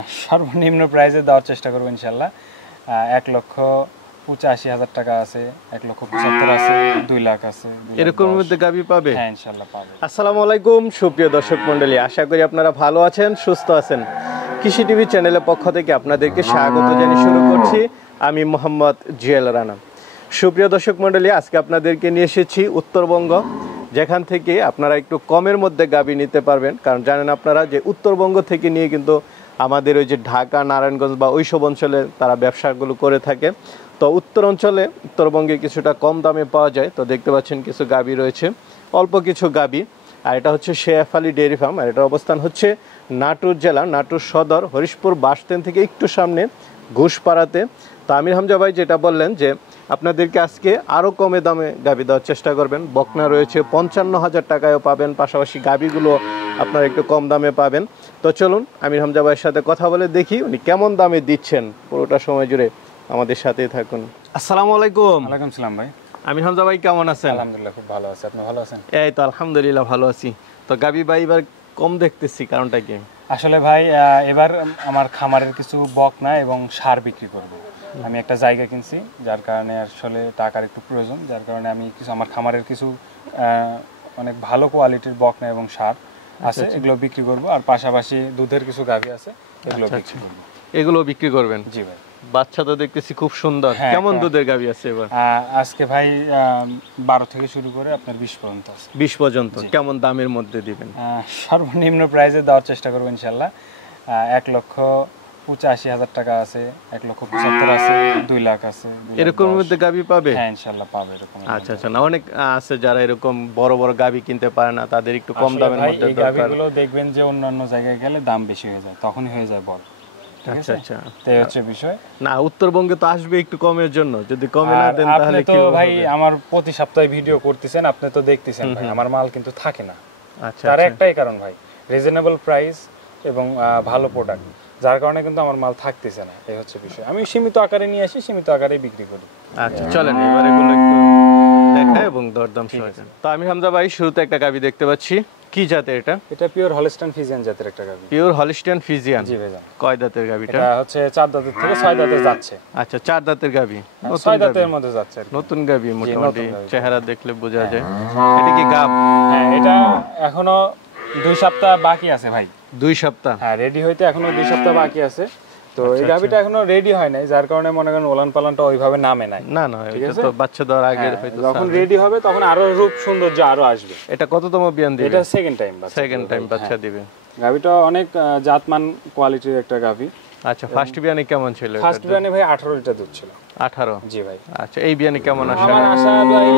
সর্বনিম্ন প্রাইসে দেওয়ার চেষ্টা করবো ইনশাল্লাহ। 1,85,000 টাকা আছে, 1,75,000 আছে, 2 লাখ আছে, এরকম মধ্যে গাবি পাবে? হ্যাঁ ইনশাল্লাহ পাবে। আসসালামু আলাইকুম সুপ্রিয় দর্শক মণ্ডলী, আশা করি আপনারা ভালো আছেন, সুস্থ আছেন। কৃষি টিভি চ্যানেলের পক্ষ থেকে আপনাদেরকে স্বাগত জানিয়ে শুরু করছি আমি মোহাম্মদ জুয়েল রানা। সুপ্রিয় দর্শক মণ্ডলী, আজকে আপনাদেরকে নিয়ে এসেছি উত্তরবঙ্গ, যেখান থেকে আপনারা একটু কমের মধ্যে গাবি নিতে পারবেন। কারণ জানেন আপনারা যে উত্তরবঙ্গ থেকে নিয়ে কিন্তু আমাদের ওই যে ঢাকা, নারায়ণগঞ্জ বা ওইসব অঞ্চলে তারা ব্যবসাগুলো করে থাকে। তো উত্তর অঞ্চলে উত্তরবঙ্গে কিছুটা কম দামে পাওয়া যায়। তো দেখতে পাচ্ছেন কিছু গাবি রয়েছে, অল্প কিছু গাবি। আর এটা হচ্ছে শেফ আলী ডেয়ারি ফার্ম, আর এটার অবস্থান হচ্ছে নাটোর জেলা, নাটোর সদর, হরিশপুর বাস স্ট্যান্ড থেকে একটু সামনে ঘুষপাড়াতে। তো আমির হামজা ভাই যেটা বললেন যে আপনাদেরকে আজকে আরও কমে দামে গাবি দেওয়ার চেষ্টা করবেন। বকনা রয়েছে 55,000 টাকায়ও পাবেন, পাশাপাশি গাবিগুলো আপনারা একটু কম দামে পাবেন। তো চলুন আমির হামজা ভাইয়ের সাথে কথা বলে দেখি উনি কেমন দামে দিচ্ছেন। পুরোটা সময় জুড়ে আমাদের সাথেই থাকুন। আসসালামু আলাইকুম। ওয়ালাইকুম সালাম ভাই। আমির হামজা ভাই কেমন আছেন? আলহামদুলিল্লাহ খুব ভালো আছি, আপনি ভালো আছেন? এই তো আলহামদুলিল্লাহ ভালো আছি। তো গাবি ভাই এবার কম দেখতেছি, কারণটা কি? আসলে ভাই এবার আমার খামারের কিছু বকনা এবং সার বিক্রি করব। আমি একটা জায়গা কিনছি, যার কারণে আসলে টাকার একটু প্রয়োজন, যার কারণে আমি কিছু আমার খামারের কিছু অনেক ভালো কোয়ালিটির বকনা এবং সার আছে, এগুলো বিক্রি করব। আর পাশাপাশি দুধের কিছু গাভী আছে, এগুলো বিক্রি করব। এগুলো বিক্রি করবেন? জি ভাই। বাচ্চা তো দেখতেছি খুব সুন্দর। কেমন দুধের গাভী আছে এবার? আজকে ভাই 12 থেকে শুরু করে আপনার 20 পর্যন্ত আছে। 20 পর্যন্ত। কেমন দামের মধ্যে দিবেন? সর্বনিম্ন প্রাইসে দেওয়ার চেষ্টা করবো ইনশাল্লাহ। 1,85,000 টাকা আছে, 1,75,000 আছে, 2 লাখ আছে। এরকম মধ্যে গাভী পাবে? হ্যাঁ ইনশাল্লাহ পাবে এরকম। আচ্ছা আচ্ছা। না অনেক আছে যারা এরকম বড় বড় গাভী কিনতে পারে না, তাদের একটু কম দামের মধ্যে দরকার। এই গাভীগুলো দেখবেন যে অন্যান্য জায়গায় গেলে দাম বেশি হয়ে যায়, তখনই হয়ে যায় বড়। আচ্ছা আচ্ছা, এই হচ্ছে বিষয়। না উত্তরবঙ্গে তো আসবে একটু কমের জন্য, যদি কমে না দেন তাহলে কি হবে? ভাই আমার প্রতি সপ্তাহে ভিডিও করতেছেন, আপনি তো দেখতেছেন ভাই, আমার মাল কিন্তু থাকে না। আচ্ছা, তার একটাই কারণ ভাই, রিজনেবল প্রাইস এবং ভালো প্রোডাক্ট, যার কারণে কিন্তু আমার মাল থাকতেছে না। এই হচ্ছে বিষয়। আমি সীমিত আকারে নিয়ে আসি, সীমিত আকারে বিক্রি করি। আচ্ছা চলেন এবার এগুলো একটু দেখাই এবং দরদাম সহায়তা। তো আমি হামজা ভাই শুরুতে একটা গাভী দেখতে পাচ্ছি, কি জাতের এটা? এটা পিওর হলস্টাইন ফ্রিজিয়ান জাতের একটা গাভী। Pure Holstein Friesian? জি ভাই। কয় দাঁতের গাভীটা? এটা হচ্ছে 4 দাঁতের থেকে 6 দাঁতে যাচ্ছে। আচ্ছা 4 দাঁতের গাভী, 6 দাঁতের মধ্যে যাচ্ছে। নতুন গাভী, মোটামুটি চেহারা দেখলে বোঝা যায়। এটা কি গাব? হ্যাঁ এটা এখনো 2 সপ্তাহ বাকি আছে ভাই। 2 সপ্তাহ? হ্যাঁ রেডি হইতে এখনো 2 সপ্তাহ বাকি আছে। তো এই গাভীটা এখনো রেডি হয় নাই, যার কারণে মনে করেন ওলান পালানটা ওইভাবে নামে নাই। না না, এটা তো বাচ্চা দেওয়ার আগে হয়তো। যখন রেডি হবে তখন আরো রূপ সৌন্দর্য আরো আসবে। এটা কততম বিয়ান দিবে? এটা সেকেন্ড টাইম বাচ্চা। সেকেন্ড টাইম বাচ্চা দিবে। গাভীটা অনেক জাতমান কোয়ালিটির একটা গাভী। আচ্ছা ফার্স্ট বিয়ানে কেমন ছিল? ফার্স্ট বিয়ানে ভাই 18 লিটার দুধ ছিল। 18? জি ভাই। আচ্ছা এই বিয়ানে কেমন আশা? আমার আশা ভাই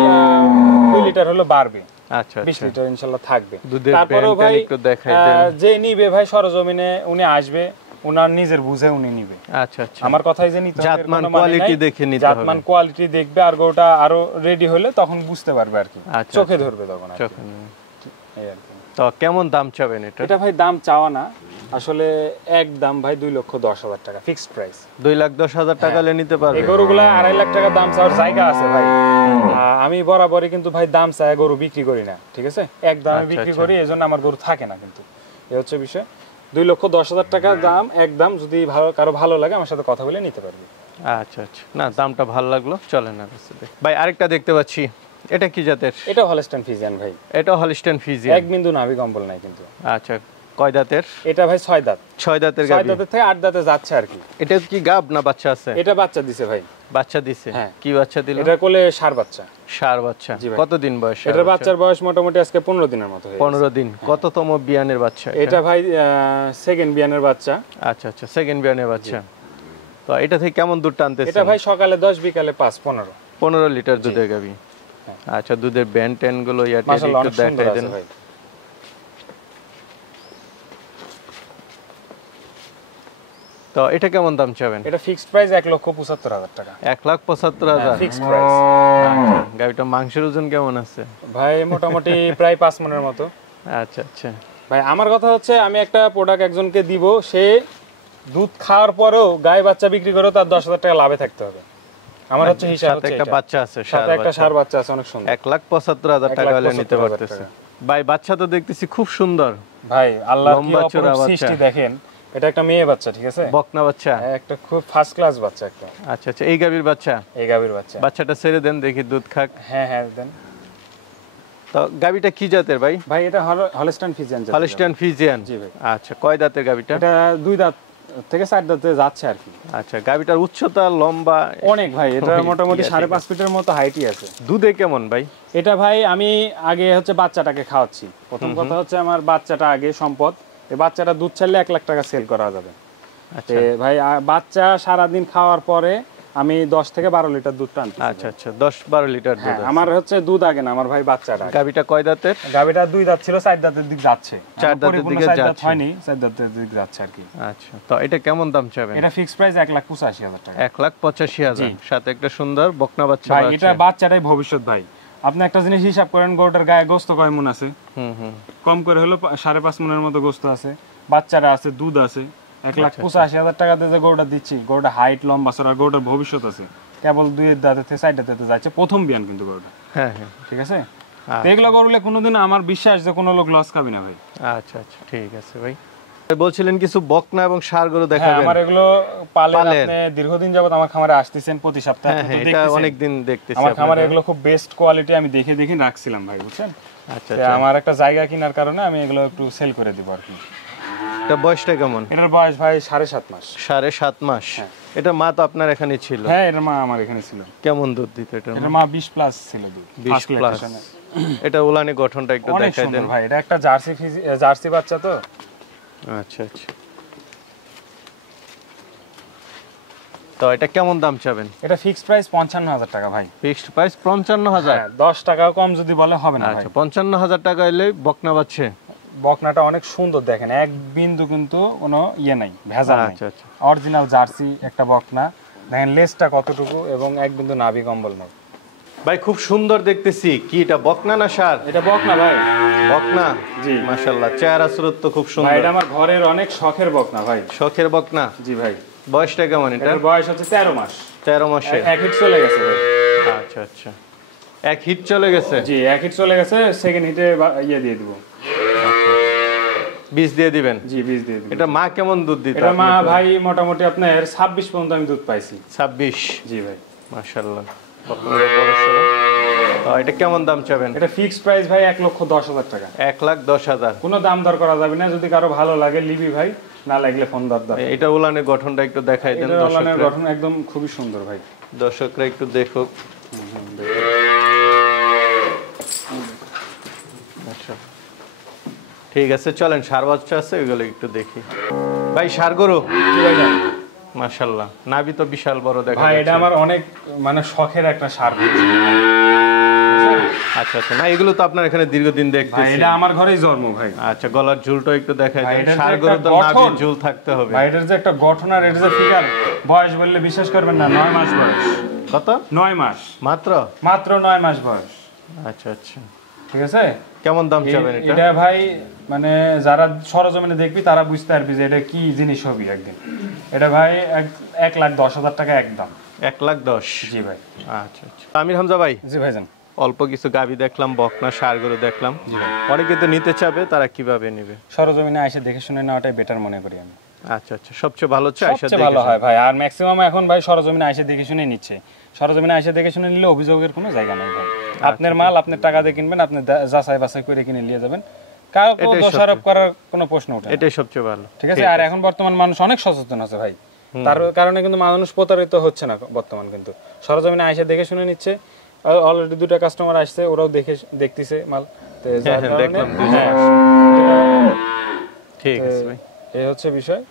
2 লিটার হলো বাড়বে। আচ্ছা 20 লিটার ইনশাআল্লাহ থাকবে। তারপরেও ভাই একটু দেখাই দেন। যে নিবে ভাই সরজমিনে উনি আসবে, উনার নিজের বুঝে উনি নিবে। আচ্ছা আচ্ছা। আমার কথাই যে নিতে হবে, জাতমান কোয়ালিটি দেখে নিতে হবে। জাতমান কোয়ালিটি দেখবে, আর গোটা আরো রেডি হলে তখন বুঝতে পারবে আর কি, চোখে ধরবে তখন আর কি। এই আর কি। তো কেমন দাম চাবেন এটা? এটা ভাই দাম চাওয়া না, আসলে এক দাম ভাই 2,10,000 টাকা ফিক্সড প্রাইস। 2,10,000 টাকা লে নিতে পারবে? এই গরুগুলা 2.5 লাখ টাকা দাম চাওয়ার জায়গা আছে ভাই। আমি বরাবরই কিন্তু ভাই দাম চাই গরু বিক্রি করি না, ঠিক আছে? এক দামে বিক্রি করি, এজন্য আমার গরু থাকে না কিন্তু। এই হচ্ছে বিষয়। 2,10,000 টাকা দাম, একদম। যদি কারো ভালো লাগে আমার সাথে কথা বলে নিতে পারবে। আচ্ছা আচ্ছা, না দামটা ভালো লাগলো, চলেন না ভাই। আরেকটা দেখতে পাচ্ছি, এটা কি জাতের? এটা হলস্টাইন ফ্রিজিয়ান ভাই। এটা হলস্টাইন ফ্রিজিয়ান? এক বিন্দু নাভি কম্বল নাই কিন্তু। আচ্ছা কয় দাঁতের? এটা ভাই 6 দাঁত। 6 দাঁতের গাভী? 6 দাঁতের থেকে 8 দাঁতে যাচ্ছে আর কি। এটা কি গাব না বাচ্চা আছে? এটা বাচ্চা দিছে ভাই। বাচ্চা দিছে? কি বাচ্চা দিল? এটা কোলে ষাঁড় বাচ্চা। ষাঁড় বাচ্চা? কতদিন বয়স? এটা বাচ্চার বয়স মোটামুটি আজকে 15 দিনের মতো হয়েছে। 15 দিন। কততম বিয়ানের বাচ্চা এটা? ভাই সেকেন্ড বিয়ানের বাচ্চা। আচ্ছা আচ্ছা, সেকেন্ড বিয়ানের বাচ্চা। তো এটা থেকে কেমন দুধ টানতেছে? এটা ভাই সকালে 10, বিকালে 5, 15 লিটার দুধের গাভী। আচ্ছা দুধের ব্যান্ড ট্যান গুলো একটু দেখাই দেন। তো এটা কেমন দাম চাবেন? এটা ফিক্সড প্রাইস 1,75,000 টাকা। 1,75,000 ফিক্সড প্রাইস। গাভীটা মাংসের ওজন কেমন আছে? ভাই মোটামুটি প্রায় 5 মণের মতো। আচ্ছা আচ্ছা। ভাই আমার কথা হচ্ছে, আমি একটা প্রোডাক্ট একজনকে দিব, সে দুধ খাওয়ার পরেও গায়ে বাচ্চা বিক্রি করে তার 10,000 টাকা লাভে থাকতে হবে। আমার হচ্ছে হিসাব হচ্ছে একটা বাচ্চা আছে, একটা ষাঁড় বাচ্চা আছে, অনেক সুন্দর। 1,75,000 টাকা হলে নিতে পারতেছে। ভাই বাচ্চা তো দেখতেছি খুব সুন্দর ভাই। আল্লাহর কি অপরূপ সৃষ্টি দেখেন। এটা একটা মেয়ে বাচ্চা, ঠিক আছে? বকনা বাচ্চা, একটা খুব ফার্স্ট ক্লাস বাচ্চা একটা। আচ্ছা আচ্ছা, এই গাভীর বাচ্চা? এই গাভীর বাচ্চা। বাচ্চাটা ছেড়ে দেন দেখি দুধ খাক। হ্যাঁ হ্যাঁ দেন। তো গাভীটা কি জাতের ভাই? ভাই এটা হলস্টাইন ফ্রিজিয়ান। হলস্টাইন ফ্রিজিয়ান, জি ভাই। আচ্ছা, কয় দাঁতের গাভীটা? এটা 2 দাঁত থেকে 4 দাঁতে যাচ্ছে আর কি। আচ্ছা, গাভীটার উচ্চতা লম্বা অনেক ভাই, এটা মোটামুটি 5.5 ফিটের মতো হাইটই আছে। দুধে কেমন ভাই? এটা ভাই আমি আগে হচ্ছে বাচ্চাটাকে খাওয়াচ্ছি। প্রথম কথা হচ্ছে আমার বাচ্চাটা আগে সম্পদ। এই বাচ্চাটা দুধ ছাড়লে 1 লাখ টাকা সেল করা যাবে। আচ্ছা ভাই বাচ্চা সারাদিন খাওয়ার পরে আমি 10 থেকে 12 লিটার দুধ টানছি। আচ্ছা আচ্ছা, 10-12 লিটার দুধ। আমার হচ্ছে দুধ আগে না, আমার ভাই বাচ্চাটা। গাভীটা কয় দাঁতের? গাভীটা 2 দাঁত ছিল, 4 দাঁতের দিক যাচ্ছে। 4 দাঁতের দিকে যাচ্ছে, হয়নি, 4 দাঁতের দিক যাচ্ছে আর কি। আচ্ছা, তো এটা কেমন দাম চাবেন? এটা ফিক্সড প্রাইস 1,85,000 টাকা। 1,85,000, সাথে একটা সুন্দর বকনা বাচ্চা ভাই আছে। এটা বাচ্চাটাই ভবিষ্যৎ ভাই। আপনি একটা জিনিস হিসাব করেন, গরুটার গায়ে গোস্ত কয় মণ আছে? কম করে হলো 5.5 মণের মতো গোস্ত আছে, বাচ্চারা আছে, দুধ আছে। 1,85,000 টাকাতে যে গরুটা দিচ্ছি, গরুটা হাইট লম্বা চড়া, গরুটার ভবিষ্যৎ আছে। কেবল 2 দাঁতে থেকে 4 দাঁতে যাচ্ছে, প্রথম বিয়ান কিন্তু গরুটা। হ্যাঁ হ্যাঁ, ঠিক আছে। তো এগুলো গরুলে কোনোদিন আমার বিশ্বাস যে কোনো লোক লস খাবে না ভাই। আচ্ছা আচ্ছা, ঠিক আছে ভাই। বলছিলেন কিছু বকনা এবং ষাঁড় গরু দেখাবেন? আমার এগুলো পালেন, আপনি দীর্ঘদিন যাবত আমার খামারে আসতেছেন প্রতি সপ্তাহে, আপনি তো দেখতেছেন। অনেক দিন দেখতেছি আমার খামারে এগুলো খুব বেস্ট কোয়ালিটি, আমি দেখে দেখে রাখছিলাম ভাই, বুঝছেন? আচ্ছা, আমার একটা জায়গা কেনার কারণে আমি এগুলো একটু সেল করে দিব আর কি। এটা বয়সটা কেমন? এটার বয়স ভাই 7.5 মাস। 7.5 মাস। এটা মা তো আপনার এখানে ছিল? হ্যাঁ, এটার মা আমার এখানে ছিল। কেমন দুধ দিত এটা? এটার মা 20 প্লাস ছিল দুধ। 20 প্লাস। এটা উলানে গঠনটা একটু দেখাই দেন ভাই। এটা একটা জার্সি বাচ্চা তো। আচ্ছা আচ্ছা, তো এটা কেমন দাম চাবেন? এটা ফিক্সড প্রাইস 55,000 টাকা ভাই। Fixed price 55,000? 10 টাকা কম যদি বলে হবে না ভাই। আচ্ছা, 55,000 টাকা হলে বকনা বাচ্চা। বকনাটা অনেক সুন্দর, দেখেন এক বিন্দু কিন্তু কোনো নাই, ভেজাল নাই। আচ্ছা আচ্ছা, অরিজিনাল জার্সি একটা বকনা। দেখেন লেজটা কতটুকু এবং এক বিন্দু নাভি কম্বল নাই। ভাই খুব সুন্দর দেখতেছি। কি এটা বকনা না ষাঁড়? এটা বকনা ভাই। বকনা? জি মাশাআল্লাহ, চেহারা সুরত তো খুব সুন্দর। ভাই এটা আমার ঘরের অনেক শখের বকনা ভাই। শখের বকনা? জি ভাই। বয়সটা কেমন এটা? এর বয়স হচ্ছে 13 মাস। 13 মাসে? এক হিট চলে গেছে ভাই। আচ্ছা আচ্ছা, এক হিট চলে গেছে? জি, এক হিট চলে গেছে, সেকেন্ড হিটে দিয়ে দিব। বীজ দিয়ে দিবেন? জি, বীজ দিয়ে দিব। এটা মা কেমন দুধ দিত? এটা মা ভাই মোটামুটি আপনার 26 পর্যন্ত আমি দুধ পাইছি। 26? জি ভাই। মাশাআল্লাহ, বকনাটা বড় সরো। তো এটা কেমন দাম চাবেন? এটা ফিক্সড প্রাইস ভাই 1,10,000 টাকা। 1,10,000? কোনো দাম দর করা যাবে না, যদি কারো ভালো লাগে লিবি ভাই, না লাগলে ফোন দর। এটা উলানের গঠনটা একটু দেখাই দেন। এটা উলানের গঠন একদম খুবই সুন্দর ভাই, দর্শকরা একটু দেখুক। আচ্ছা, ঠিক আছে, চলেন ষাঁড় বাচ্চা আছে ওইগুলো একটু দেখি। ভাই ষাঁড় গরু? জি ভাই। মাশাআল্লাহ, নাভি তো বিশাল বড় দেখা ভাই। যাচ্ছে। এটা আমার অনেক শখের একটা ষাঁড়। আচ্ছা আচ্ছা, না এগুলো তো আপনার এখানে দীর্ঘদিন দেখতেছি। এটা আমার ঘরেই জন্ম ভাই। আচ্ছা, গলার ঝুলটা একটু দেখাই দেন। এটার যে ষাঁড় গরু তো একটা নাভির গঠন, ঝুল থাকতে হবে। ভাই এটার যে একটা গঠন আর এটার যে ফিগার, বয়স বললে বিশ্বাস করবেন না, 9 মাস বয়স। কত? 9 মাস মাত্র? মাত্র 9 মাস বয়স। আচ্ছা আচ্ছা, ঠিক আছে। কেমন দাম চাবেন এটা? এটা ভাই যারা সরজমিনে দেখবি তারা বুঝতে পারবি যে এটা কি জিনিস হবে একদিন। এটা ভাই 1,10,000 টাকা একদম। 1,10,000? জি ভাই। আচ্ছা আচ্ছা, আমির হামজা ভাই। জি ভাইজান। অল্প কিছু গাভী দেখলাম, বকনা ষাঁড় গরু দেখলাম, অনেকে তো নিতে চাবে, তারা কিভাবে নেবে? সরজমিনে এসে দেখে শুনে নেওয়াটাই বেটার মনে করি আমি। আচ্ছা আচ্ছা, সবচেয়ে ভালো হচ্ছে আয়শা সবচেয়ে ভালো হয় ভাই। আর ম্যাক্সিমাম এখন ভাই সরজমিনে এসে দেখে শুনে নিচ্ছে। সরজমিনে এসে দেখে শুনে নিলে অভিযোগের কোনো জায়গা নেই ভাই। আপনার মাল আপনার টাকা দিয়ে কিনবেন, আপনি যাচাই বাছাই করে কিনে নিয়ে যাবেন, কাউকে দোষারোপ করার কোনো প্রশ্ন ওঠে না। এটাই সবচেয়ে ভালো। ঠিক আছে। আর এখন বর্তমান মানুষ অনেক সচেতন আছে ভাই, তার কারণে কিন্তু মানুষ প্রতারিত হচ্ছে না বর্তমান। কিন্তু সরজমিনে এসে দেখে শুনে নিচ্ছে। অলরেডি 2টা কাস্টমার আসছে, ওরাও দেখতেছে মাল। দেখলাম। ঠিক আছে ভাই, এই হচ্ছে বিষয়।